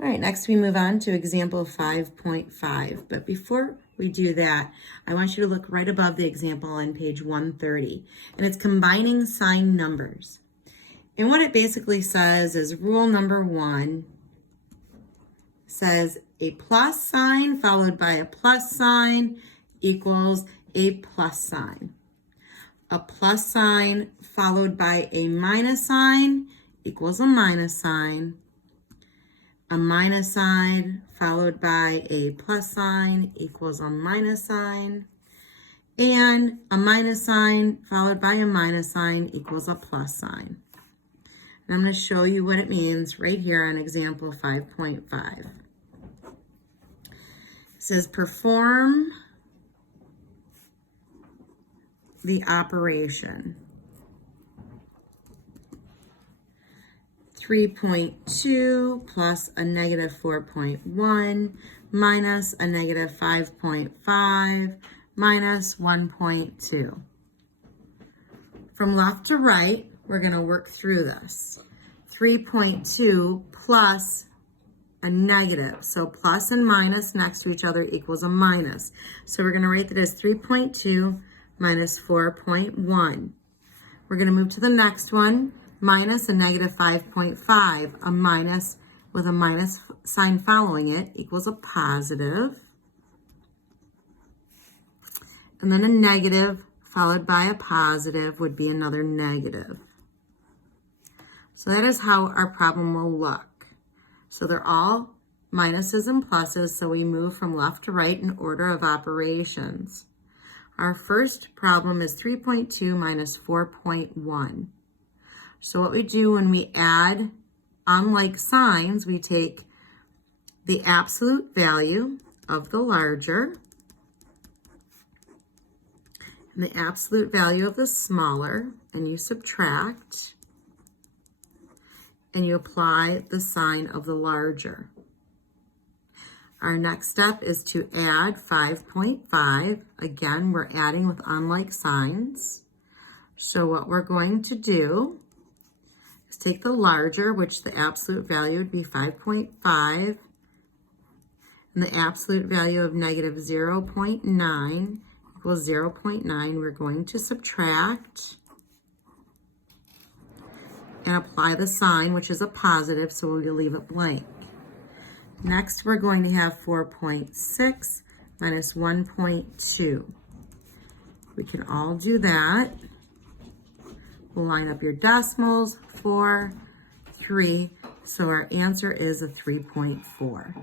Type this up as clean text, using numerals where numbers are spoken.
All right, next we move on to example 5.5. But before we do that, I want you to look right above the example on page 130. And it's combining sign numbers. And what it basically says is rule number 1 says a plus sign followed by a plus sign equals a plus sign. A plus sign followed by a minus sign equals a minus sign. A minus sign followed by a plus sign equals a minus sign. And a minus sign followed by a minus sign equals a plus sign. And I'm going to show you what it means right here on example 5.5. It says perform the operation. 3.2 plus a negative 4.1 minus a negative 5.5 minus 1.2. From left to right, we're going to work through this. 3.2 plus a negative. So plus and minus next to each other equals a minus. So we're going to write that as 3.2 minus 4.1. We're going to move to the next one. Minus a negative 5.5. A minus with a minus sign following it equals a positive. And then a negative followed by a positive would be another negative. So that is how our problem will look. So they're all minuses and pluses, so we move from left to right in order of operations. Our first problem is 3.2 minus 4.1. So what we do when we add unlike signs, we take the absolute value of the larger and the absolute value of the smaller, and you subtract, and you apply the sign of the larger. Our next step is to add 5.5. Again, we're adding with unlike signs. So what we're going to do is take the larger, which the absolute value would be 5.5, and the absolute value of negative 0.9 equals 0.9. We're going to subtract and apply the sign, which is a positive, so we'll leave it blank. Next, we're going to have 4.6 minus 1.2. We can all do that. We'll line up your decimals, 4, 3, so our answer is a 3.4.